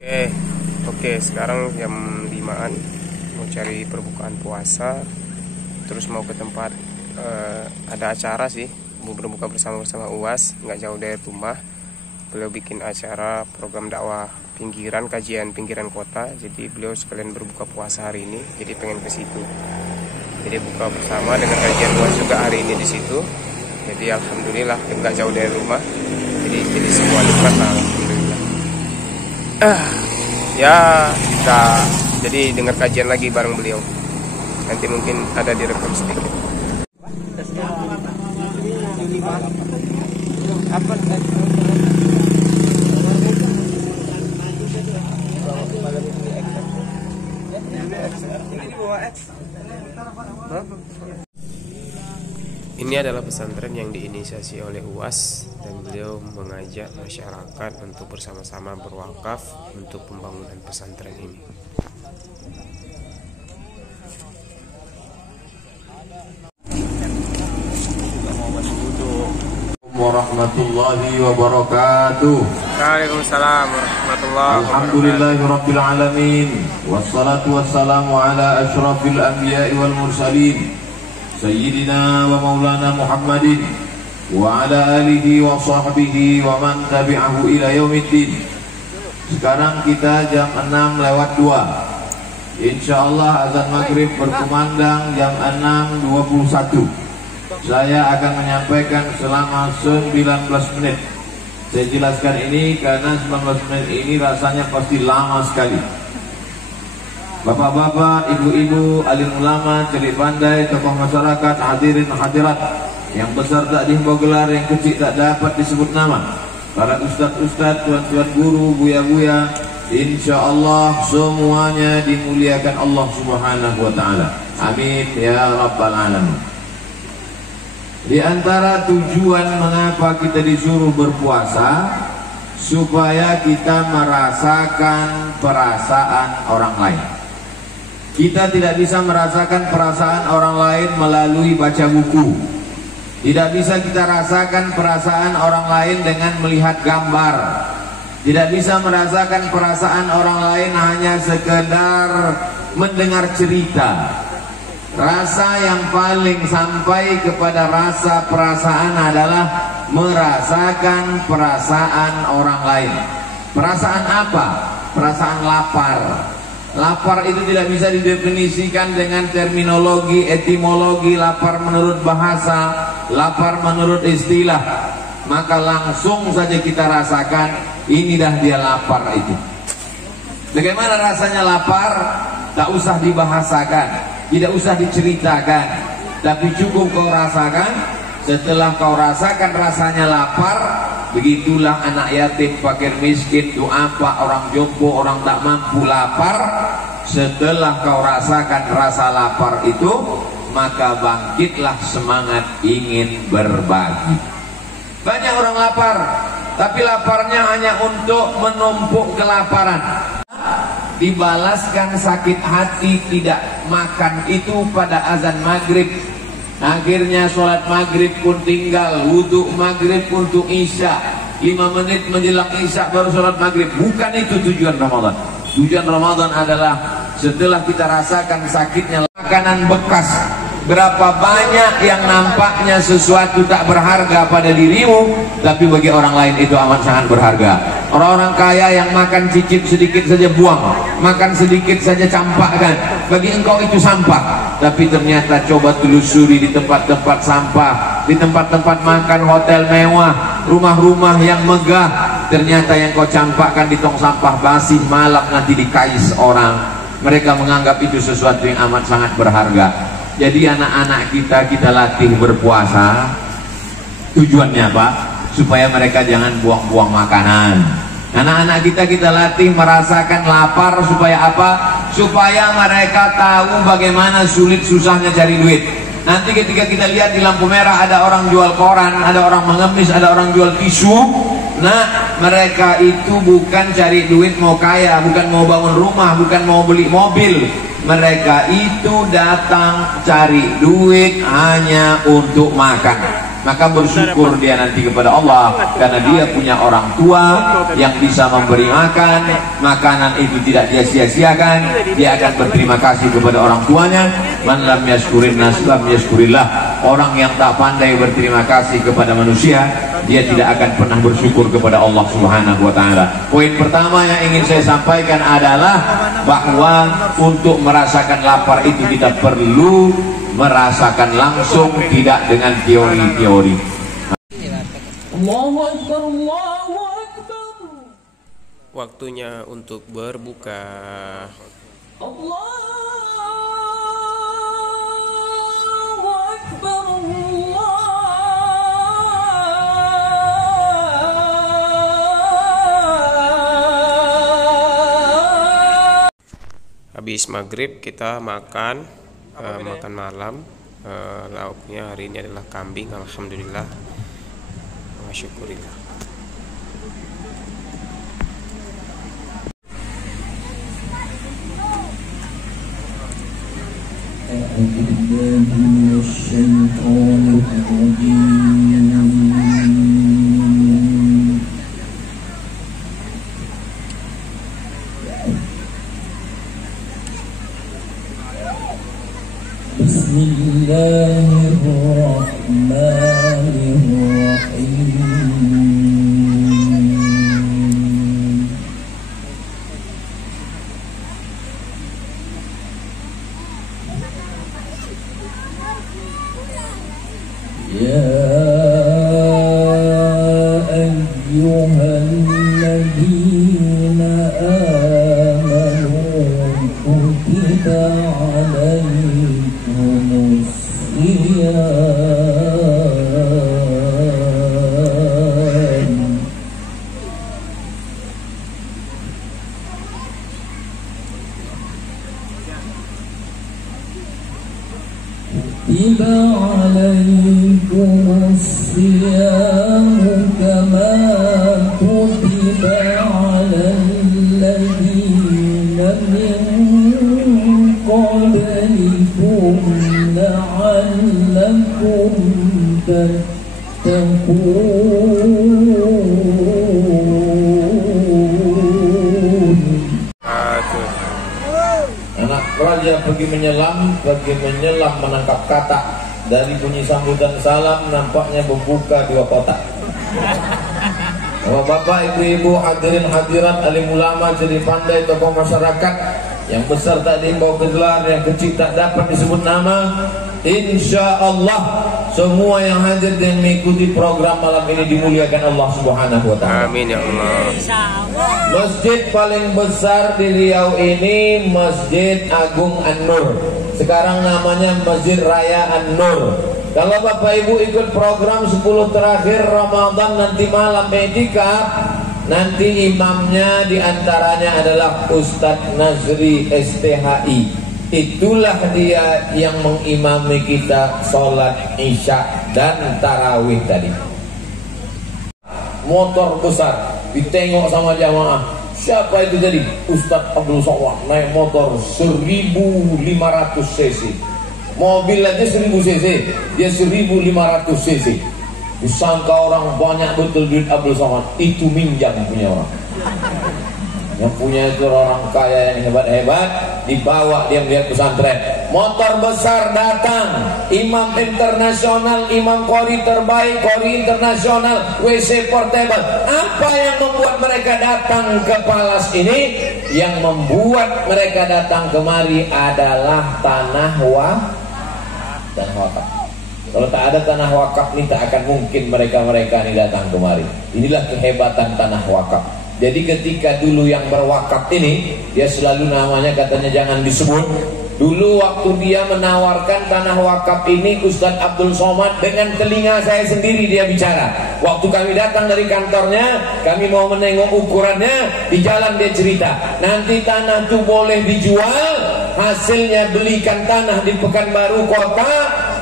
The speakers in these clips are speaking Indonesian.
Oke, sekarang jam 5-an mau cari perbukaan puasa, terus mau ke tempat ada acara sih, mau berbuka bersama UAS, nggak jauh dari rumah. Beliau bikin acara program dakwah pinggiran, kajian pinggiran kota, jadi beliau sekalian berbuka puasa hari ini, jadi pengen ke situ. Jadi buka bersama dengan kajian UAS juga hari ini di situ. Jadi alhamdulillah nggak jauh dari rumah, jadi semua nikmat lah, alhamdulillah. Ya, kita jadi dengar kajian lagi bareng beliau. Nanti mungkin ada direkam sedikit. Ini adalah pesantren yang diinisiasi oleh UAS dan beliau mengajak masyarakat untuk bersama-sama berwakaf untuk pembangunan pesantren ini. Warahmatullahi wabarakatuh. Waalaikumsalam warahmatullahi wabarakatuh. Alhamdulillahirabbil alamin. Wassalatu wassalamu ala asyrafil anbiya'i wal mursalin. Sayyidina wa maulana Muhammadin wa ala alihi wa sahbihi wa man tabi'ahu ila yaumiddin. Sekarang kita jam 6:02. Insyaallah azan maghrib berkumandang jam 6:21. Saya akan menyampaikan selama 19 menit. Saya jelaskan ini karena 19 menit ini rasanya pasti lama sekali. Bapak-bapak, ibu-ibu, alim ulama, celik pandai, tokoh masyarakat, hadirin hadirat, yang besar tak dihimbau gelar, yang kecil tak dapat disebut nama, para ustadz-ustadz, tuan-tuan guru, buya-buya, insyaallah semuanya dimuliakan Allah Subhanahu wa ta'ala. Amin ya rabbal alamin. Di antara tujuan mengapa kita disuruh berpuasa, supaya kita merasakan perasaan orang lain. Kita tidak bisa merasakan perasaan orang lain melalui baca buku. Tidak bisa kita rasakan perasaan orang lain dengan melihat gambar. Tidak bisa merasakan perasaan orang lain hanya sekedar mendengar cerita. Rasa yang paling sampai kepada rasa perasaan adalah merasakan perasaan orang lain. Perasaan apa? Perasaan lapar. Lapar itu tidak bisa didefinisikan dengan terminologi, etimologi, lapar menurut bahasa, lapar menurut istilah. Maka langsung saja kita rasakan, inilah dia lapar itu. Bagaimana rasanya lapar? Tak usah dibahasakan, tidak usah diceritakan, tapi cukup kau rasakan. Setelah kau rasakan rasanya lapar, begitulah anak yatim, fakir miskin, duafa, orang jompo, orang tak mampu lapar. Setelah kau rasakan rasa lapar itu, maka bangkitlah semangat ingin berbagi. Banyak orang lapar, tapi laparnya hanya untuk menumpuk kelaparan. Dibalaskan sakit hati tidak makan itu pada azan maghrib. Akhirnya sholat maghrib pun tinggal, wudhu maghrib untuk isya, 5 menit menjelang isya baru sholat maghrib. Bukan itu tujuan Ramadan. Tujuan Ramadan adalah setelah kita rasakan sakitnya makanan bekas. Berapa banyak yang nampaknya sesuatu tak berharga pada dirimu, tapi bagi orang lain itu amat sangat berharga. Orang-orang kaya yang makan cicip sedikit saja buang, makan sedikit saja campakkan, bagi engkau itu sampah. Tapi ternyata coba telusuri di tempat-tempat sampah, di tempat-tempat makan hotel mewah, rumah-rumah yang megah, ternyata yang kau campakkan di tong sampah basi malam nanti dikais orang. Mereka menganggap itu sesuatu yang amat sangat berharga. Jadi anak-anak kita latih berpuasa. Tujuannya apa? Supaya mereka jangan buang-buang makanan. Anak-anak kita latih merasakan lapar. Supaya apa? Supaya mereka tahu bagaimana sulit susahnya cari duit. Nanti ketika kita lihat di lampu merah ada orang jual koran, ada orang mengemis, ada orang jual tisu. Nah, mereka itu bukan cari duit mau kaya, bukan mau bangun rumah, bukan mau beli mobil. Mereka itu datang cari duit hanya untuk makan. maka bersyukur dia nanti kepada Allah, karena dia punya orang tua yang bisa memberi makan, makanan itu tidak dia sia-siakan, dia akan berterima kasih kepada orang tuanya. Man lam yashkurin nas lam yashkurillah. Orang yang tak pandai berterima kasih kepada manusia, dia tidak akan pernah bersyukur kepada Allah Subhanahu wa taala. Poin pertama yang ingin saya sampaikan adalah bahwa untuk merasakan lapar itu kita perlu merasakan langsung, tidak dengan teori-teori. Waktunya untuk berbuka. Habis maghrib kita makan malam. Lauknya hari ini adalah kambing. Alhamdulillah, syukurillah. كتب عليكم الصيام كما كتب على الذين من قبلكم لعلكم تتقون. Anak raja pergi menyelam menangkap katak. Dari bunyi sambutan salam nampaknya membuka 2 kotak. Bapak, ibu-ibu, hadirin hadirat, alim ulama, jadi pandai, tokoh masyarakat, yang besar tak diimbau gelar, yang kecil tak dapat disebut nama. Insya Allah semua yang hadir dan mengikuti program malam ini dimuliakan Allah Subhanahu wa ta'ala. Amin ya Allah. Masjid paling besar di Riau ini Masjid Agung An-Nur. Sekarang namanya Masjid Raya An-Nur. Kalau Bapak Ibu ikut program 10 terakhir Ramadan nanti malam etikaf, nanti imamnya diantaranya adalah Ustadz Nazri STHI. Itulah dia yang mengimami kita sholat isya dan tarawih tadi. Motor besar ditengok sama jamaah. Siapa itu tadi? Ustadz Abdul Somad naik motor 1500 cc. Mobil aja 1000 cc, dia 1500 cc. Disangka orang banyak betul duit Abdul Somad. Itu minjam punya orang. Yang punya itu orang kaya yang hebat-hebat, dibawa dia melihat pesantren. Motor besar datang, imam internasional, imam qori terbaik, qori internasional, WC portable. Apa yang membuat mereka datang ke Palas ini? Yang membuat mereka datang kemari adalah tanah wakaf. Kalau tak ada tanah wakaf ini tak akan mungkin mereka ini datang kemari. Inilah kehebatan tanah wakaf. Jadi ketika dulu yang berwakaf ini, dia selalu namanya katanya jangan disebut. Dulu waktu dia menawarkan tanah wakaf ini, Ustadz Abdul Somad dengan telinga saya sendiri dia bicara. Waktu kami datang dari kantornya, kami mau menengok ukurannya, di jalan dia cerita, nanti tanah itu boleh dijual, hasilnya belikan tanah di Pekanbaru kota,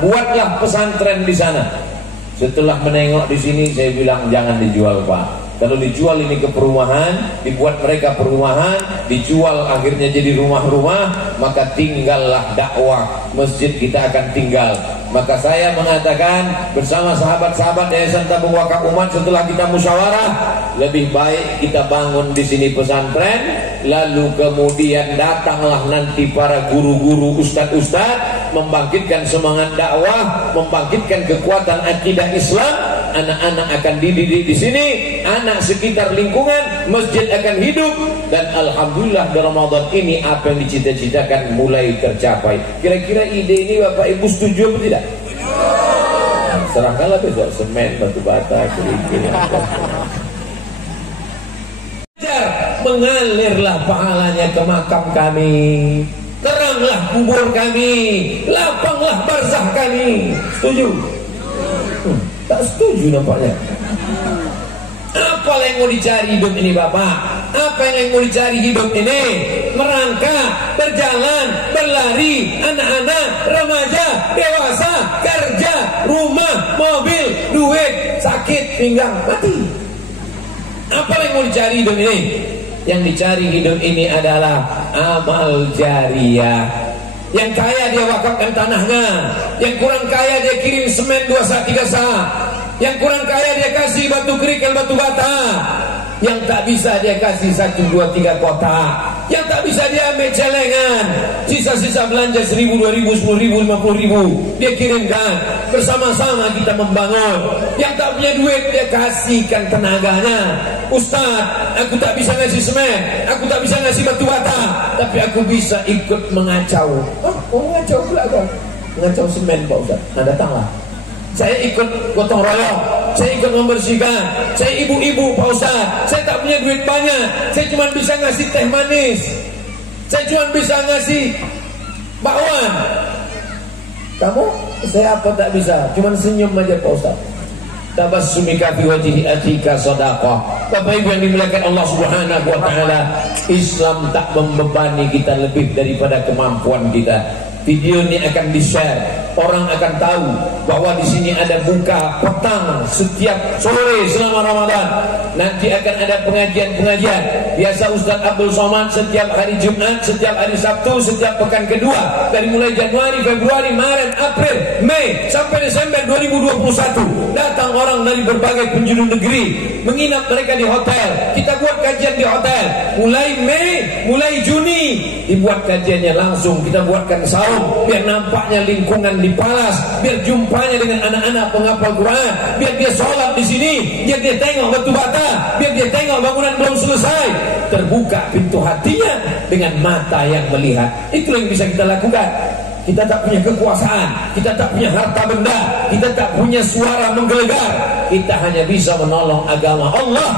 buatlah pesantren di sana. Setelah menengok di sini, saya bilang jangan dijual Pak. Kalau dijual ini ke perumahan, dibuat mereka perumahan, dijual akhirnya jadi rumah-rumah, maka tinggallah dakwah, masjid kita akan tinggal. Maka saya mengatakan bersama sahabat-sahabat Yayasan Tabung Wakaf Umat, setelah kita musyawarah, lebih baik kita bangun di sini pesantren, lalu kemudian datanglah nanti para guru-guru, ustadz-ustadz, membangkitkan semangat dakwah, membangkitkan kekuatan akidah Islam. Anak-anak akan dididik di sini, anak sekitar lingkungan, masjid akan hidup, dan alhamdulillah di Ramadan ini apa yang dicita-citakan mulai tercapai. Kira-kira ide ini Bapak Ibu setuju atau tidak? Serahkanlah besok semen, batu bata, kerikil. Mengalirlah pahalanya ke makam kami, teranglah kubur kami, lapanglah barzah kami. Setuju? Tak setuju nampaknya. Apa yang mau dicari hidup ini Bapak? Apa yang mau dicari hidup ini? Merangkak, berjalan, berlari, anak-anak, remaja, dewasa, kerja, rumah, mobil, duit, sakit, pinggang, mati. Apa yang mau dicari hidup ini? Yang dicari hidup ini adalah amal jariyah. Yang kaya dia wakafkan tanahnya, yang kurang kaya dia kirim semen 2 sak 3 sak, yang kurang kaya dia kasih batu kerikil, batu bata, yang tak bisa dia kasih 1, 2, 3 kotak, yang tak bisa dia ambil celengan, sisa-sisa belanja 1.000, 2.000, 10.000, 50.000 dia kirimkan. Bersama-sama kita membangun. Yang tak punya duit dia kasihkan tenaganya. Ustaz, aku tak bisa ngasih semen, aku tak bisa ngasih batu bata, tapi aku bisa ikut mengacau. Oh, mengacau pula kau? Mengacau semen Pak Ustaz. Nah, datanglah. Saya ikut gotong royong, saya ikut membersihkan. Saya ibu-ibu Pak Ustaz, saya tak punya duit banyak, saya cuma bisa ngasih teh manis, saya cuma bisa ngasih bakwan. Kamu? Saya apa tak bisa? Cuma senyum aja Pak Ustaz. Tabassumika fi wajhi atika sadaqah. Bapak Ibu yang dimuliakan Allah Subhanahu wa taala, Islam tak membebani kita lebih daripada kemampuan kita. Video ini akan di-share, orang akan tahu bahwa di sini ada buka petang setiap sore selama Ramadan. Nanti akan ada pengajian-pengajian. Biasa Ustaz Abdul Somad setiap hari Jumat, setiap hari Sabtu, setiap pekan kedua, dari mulai Januari, Februari, Maret, April, Mei sampai Desember 2021. Datang orang dari berbagai penjuru negeri, menginap mereka di hotel. Kita buat kajian di hotel. Mulai Mei, mulai Juni dibuat kajiannya langsung. Kita buatkan saung biar nampaknya lingkungan dipalas, biar jumpanya dengan anak-anak penghafal Quran, biar dia sholat di sini, biar dia tengok batu bata, biar dia tengok bangunan belum selesai. Terbuka pintu hatinya dengan mata yang melihat. Itu yang bisa kita lakukan. Kita tak punya kekuasaan, kita tak punya harta benda, kita tak punya suara menggelegar. Kita hanya bisa menolong agama Allah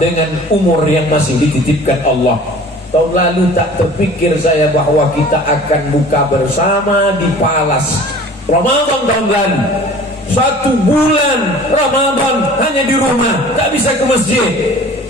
dengan umur yang masih dititipkan Allah. Tahun lalu tak terpikir saya bahwa kita akan buka bersama di Palas. Ramadan tahun lalu, 1 bulan Ramadan hanya di rumah, tak bisa ke masjid.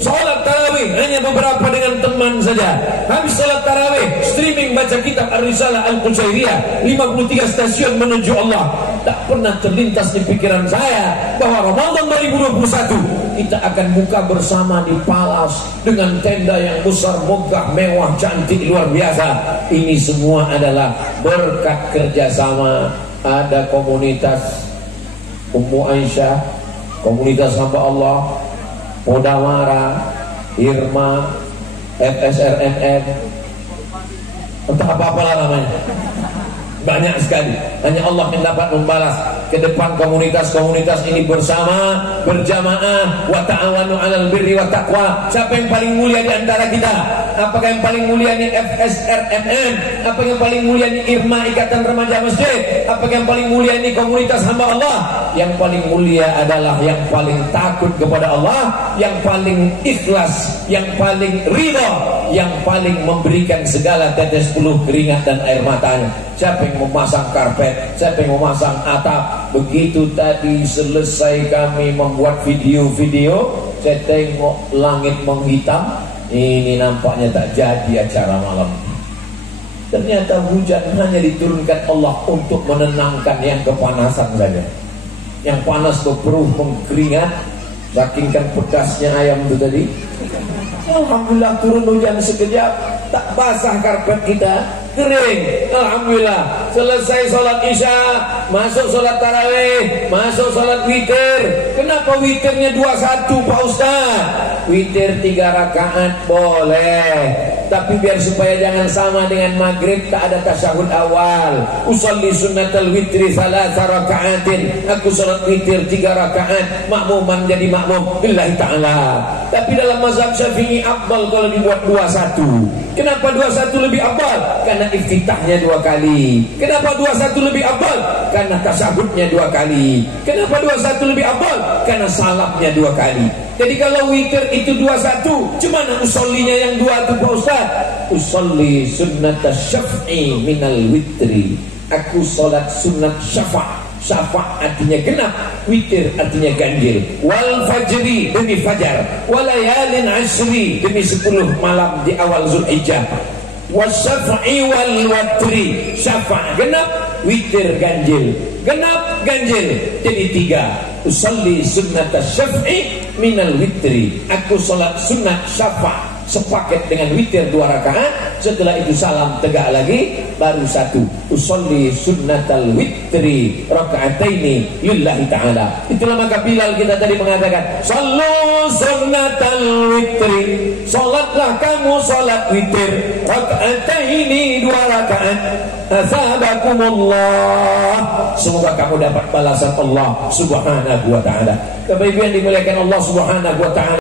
Salat tarawih hanya beberapa dengan teman saja. Habis salat tarawih, streaming baca kitab Ar-Risalah Al-Qusairiyah, 53 stasiun menuju Allah. Tak pernah terlintas di pikiran saya bahwa Ramadan 2021 kita akan buka bersama di Palas dengan tenda yang besar, megah, mewah, cantik, luar biasa. Ini semua adalah berkat kerjasama. Ada komunitas Ummu Aisyah, komunitas hamba Allah, Podamara, Irma, FSRNN, entah apa-apalah namanya. Banyak sekali. Hanya Allah yang dapat membalas. Ke depan komunitas-komunitas ini bersama, berjamaah, wa ta'awanu 'alal birri wa taqwa. Siapa yang paling mulia di antara kita? Apakah yang paling mulia ini FSRNN? Apakah yang paling mulia ini Irma, Ikatan Remaja Masjid? Apakah yang paling mulia ini komunitas hamba Allah? Yang paling mulia adalah yang paling takut kepada Allah, yang paling ikhlas, yang paling ridha, yang paling memberikan segala tetes peluh keringat dan air matanya. Siapa yang memasang karpet, siapa yang memasang atap. Begitu tadi selesai kami membuat video-video, saya tengok langit menghitam. Ini nampaknya tak jadi acara malam. Ternyata hujan hanya diturunkan Allah untuk menenangkan yang kepanasan saja. Yang panas berperuh mengkeringat, Saking kan pedasnya ayam itu tadi. Alhamdulillah turun hujan sekejap, tak basah karpet kita, kering. Alhamdulillah. Selesai sholat isya, masuk sholat tarawih, masuk sholat witir. Kenapa witirnya 21 Pak Ustaz? Witir 3 rakaat boleh, tapi biar supaya jangan sama dengan maghrib, tak ada tasyahud awal. Usolli sunnatal witri 3 rakaatin. Aku sholat witir 3 rakaat, makmuman jadi makmum billahi ta'ala. Tapi dalam mazhab Syafi'i afdal kalau dibuat 21. Kenapa 21 lebih afdal? Karena iftitahnya 2 kali. Kenapa 21 lebih afdal? Karena tasyahudnya 2 kali. Kenapa 21 lebih afdal? Karena salamnya 2 kali. Jadi kalau witir itu 21, cuman usollinya yang 2 itu Pak Ustaz. Usolli sunnat syaf'i minal witri. Aku sholat sunat syafa'. Syafa' artinya genap, witir artinya ganjil. Wal fajri demi fajar, walayalin ashri demi 10 malam di awal Zulhijjah. Wasyafa'i wal watri. Syafa' genap, witir ganjil. Genap ganjil jadi 3. Usolli sunnat syaf'i minal witri. Aku sholat sunat syafa' sepaket dengan witir 2 rakaat. Setelah itu salam tegak lagi, baru 1. Usolli sunnatal witri raka'ataini lillahi ta'ala. Itulah maka Bilal kita tadi mengatakan, sallu sunnatal witri. Salatlah kamu salat witir raka'ataini 2 rakaat. Asabakumullah. Semoga kamu dapat balasan Allah subhanahu wa ta'ala. Bapak Ibu yang dimuliakan Allah subhanahu wa ta'ala.